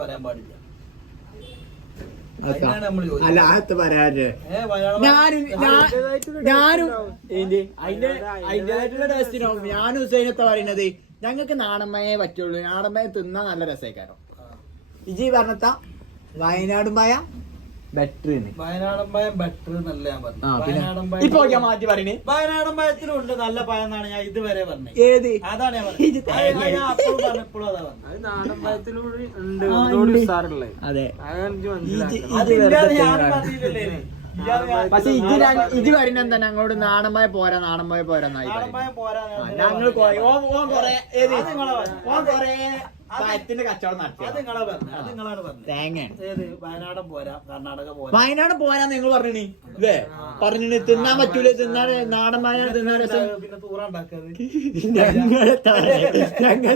പറയാൻ പാടില്ല. അല്ല അത് പറയാറ് ഞാനും അതിന്റേതായിട്ടുള്ള ടേസ്റ്റിനാവും. ഞാനും ഹുസൈനത്തെ പറയുന്നത് ഞങ്ങൾക്ക് നാടൻമയെ പറ്റുള്ളൂ. നാടൻമയ തിന്നാൻ നല്ല രസമായിക്കാരോ. ഇജി പറഞ്ഞ വയനാടും പയ ബെറ്റർ. വയനാടൻ പഴം ബെറ്റർ എന്നല്ല ഞാൻ പറഞ്ഞു. ഇപ്പൊ മാറ്റി പറയണേ വയനാടൻ പഴത്തിലുണ്ട് നല്ല പഴം എന്നാണ് ഞാൻ ഇതുവരെ പറഞ്ഞത്. ഏത് അതാണ് ഞാൻ പറഞ്ഞത്. ഇപ്പോഴും അതാ പറഞ്ഞത്. നാടൻ പഴത്തിലൂടെ അതെ. പക്ഷെ ഇത് പറയുന്നത് എന്താ ഞങ്ങളോട് നാടൻമയ പോരാ നാടൻമയ പോരാന്നായി. ഞങ്ങൾ പഴത്തിന്റെ കച്ചവടം നടത്തി തേങ്ങ വയനാട് പോരാ നിങ്ങൾ പറഞ്ഞിനി ഇല്ലേ പറഞ്ഞിന് തിന്നാൻ പറ്റൂല. തിന്നാൻ നാടൻമായ തിന്നാൻ രസം. ഞങ്ങളെ